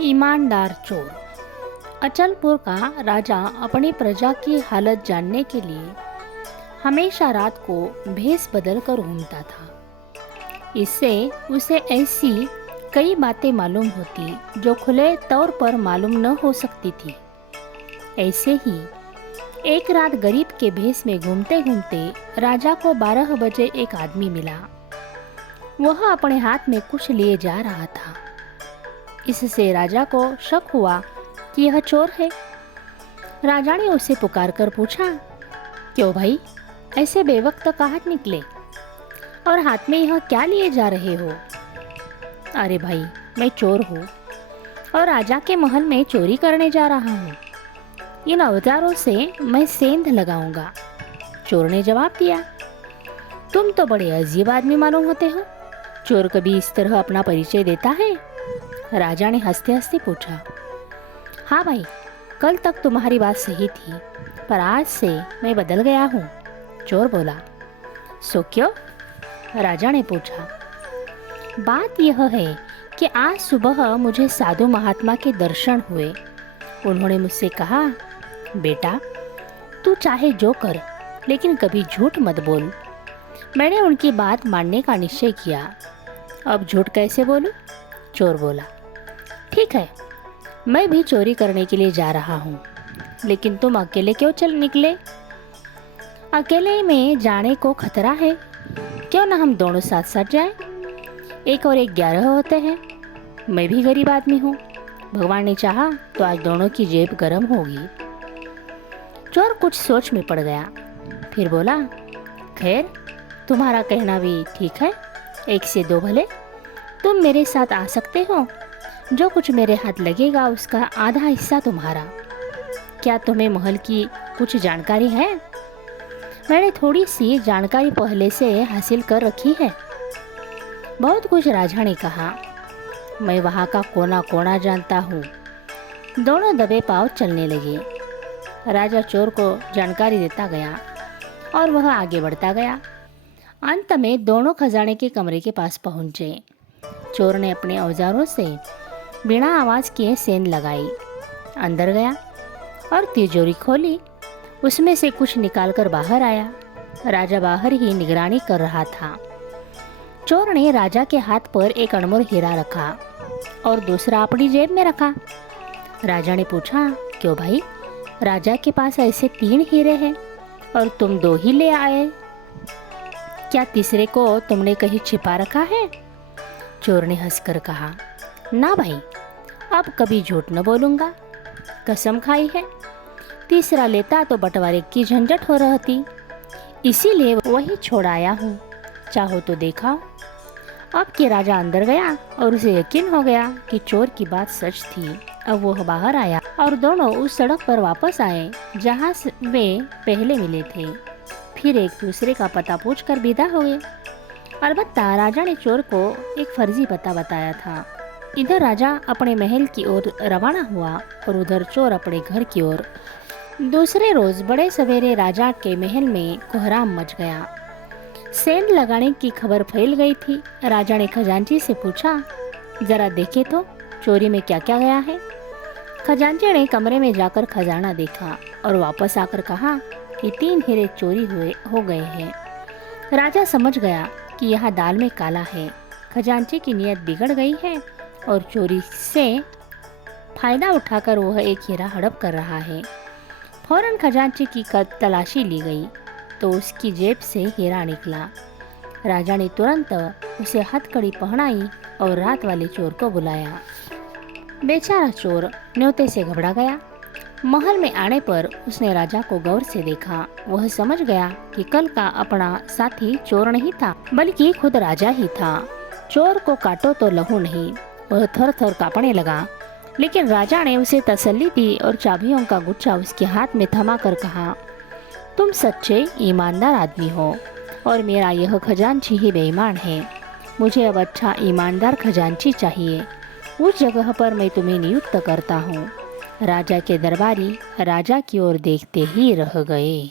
ईमानदार चोर। अचलपुर का राजा अपनी प्रजा की हालत जानने के लिए हमेशा रात को भेष बदल कर घूमता था। इससे उसे ऐसी कई बातें मालूम होती जो खुले तौर पर मालूम न हो सकती थी। ऐसे ही एक रात गरीब के भेष में घूमते घूमते राजा को 12 बजे एक आदमी मिला। वह अपने हाथ में कुछ लिए जा रहा था। इससे राजा को शक हुआ कि यह चोर है। राजा ने उसे पुकार कर पूछा, क्यों भाई, ऐसे बेवक्त कहाँ निकले और हाथ में यह क्या लिए जा रहे हो? अरे भाई, मैं चोर हूँ और राजा के महल में चोरी करने जा रहा हूँ। इन औजारों से मैं सेंध लगाऊंगा। चोर ने जवाब दिया, तुम तो बड़े अजीब आदमी मालूम होते हो। चोर कभी इस तरह अपना परिचय देता है? राजा ने हंसते हंसते पूछा। हाँ भाई, कल तक तुम्हारी बात सही थी, पर आज से मैं बदल गया हूँ। चोर बोला। सो क्यों? राजा ने पूछा। बात यह है कि आज सुबह मुझे साधु महात्मा के दर्शन हुए। उन्होंने मुझसे कहा, बेटा, तू चाहे जो कर, लेकिन कभी झूठ मत बोल। मैंने उनकी बात मानने का निश्चय किया। अब झूठ कैसे बोलूं? चोर बोला। ठीक है, मैं भी चोरी करने के लिए जा रहा हूँ, लेकिन तुम अकेले क्यों चल निकले? अकेले में जाने को खतरा है, क्यों ना हम दोनों साथ साथ जाएं? 1 और 1 11 होते हैं। मैं भी गरीब आदमी हूँ, भगवान ने चाहा तो आज दोनों की जेब गर्म होगी। चोर कुछ सोच में पड़ गया, फिर बोला, खैर, तुम्हारा कहना भी ठीक है। 1 से 2 भले। तुम मेरे साथ आ सकते हो। जो कुछ मेरे हाथ लगेगा उसका आधा हिस्सा तुम्हारा। क्या तुम्हें महल की कुछ जानकारी है? मैंने थोड़ी सी जानकारी पहले से हासिल कर रखी है। बहुत कुछ, राजा ने कहा। मैं वहाँ का कोना कोना जानता हूँ। दोनों दबे पाँव चलने लगे। राजा चोर को जानकारी देता गया और वह आगे बढ़ता गया। अंत में दोनों खजाने के कमरे के पास पहुँचे। चोर ने अपने औजारों से बिना आवाज़ किए सेंध लगाई, अंदर गया और तिजोरी खोली। उसमें से कुछ निकालकर बाहर आया। राजा बाहर ही निगरानी कर रहा था। चोर ने राजा के हाथ पर एक अनमोल हीरा रखा और दूसरा अपनी जेब में रखा। राजा ने पूछा, क्यों भाई, राजा के पास ऐसे 3 हीरे हैं और तुम 2 ही ले आए? क्या तीसरे को तुमने कहीं छिपा रखा है? चोर ने हंसकर कहा, ना भाई, अब कभी झूठ न बोलूँगा, कसम खाई है। तीसरा लेता तो बंटवारे की झंझट हो रहती, इसीलिए वही छोड़ आया हूँ। चाहो तो देखा। अब के राजा अंदर गया और उसे यकीन हो गया कि चोर की बात सच थी। अब वह बाहर आया और दोनों उस सड़क पर वापस आए जहाँ से वे पहले मिले थे। फिर एक दूसरे का पता पूछकर विदा हुए। अलबत्ता राजा ने चोर को एक फर्जी पता बताया था। इधर राजा अपने महल की ओर रवाना हुआ और उधर चोर अपने घर की ओर। दूसरे रोज बड़े सवेरे राजा के महल में कोहराम मच गया। सेंध लगाने की खबर फैल गई थी। राजा ने खजांची से पूछा, जरा देखे तो चोरी में क्या क्या गया है। खजांची ने कमरे में जाकर खजाना देखा और वापस आकर कहा कि 3 हीरे चोरी हो गए हैं। राजा समझ गया कि यह दाल में काला है। खजांची की नीयत बिगड़ गई है और चोरी से फायदा उठाकर वह एक हीरा हड़प कर रहा है। फौरन खजांची की तलाशी ली गई तो उसकी जेब से हीरा निकला। राजा ने तुरंत उसे हथकड़ी पहनाई और रात वाले चोर को बुलाया। बेचारा चोर न्योते से घबरा गया। महल में आने पर उसने राजा को गौर से देखा। वह समझ गया कि कल का अपना साथी चोर नहीं था, बल्कि खुद राजा ही था। चोर को काटो तो लहू नहीं। वह थर थर कांपने लगा, लेकिन राजा ने उसे तसल्ली दी और चाबियों का गुच्छा उसके हाथ में थमा कर कहा, तुम सच्चे ईमानदार आदमी हो और मेरा यह खजांची ही बेईमान है। मुझे अब अच्छा ईमानदार खजांची चाहिए। उस जगह पर मैं तुम्हें नियुक्त करता हूँ। राजा के दरबारी राजा की ओर देखते ही रह गए।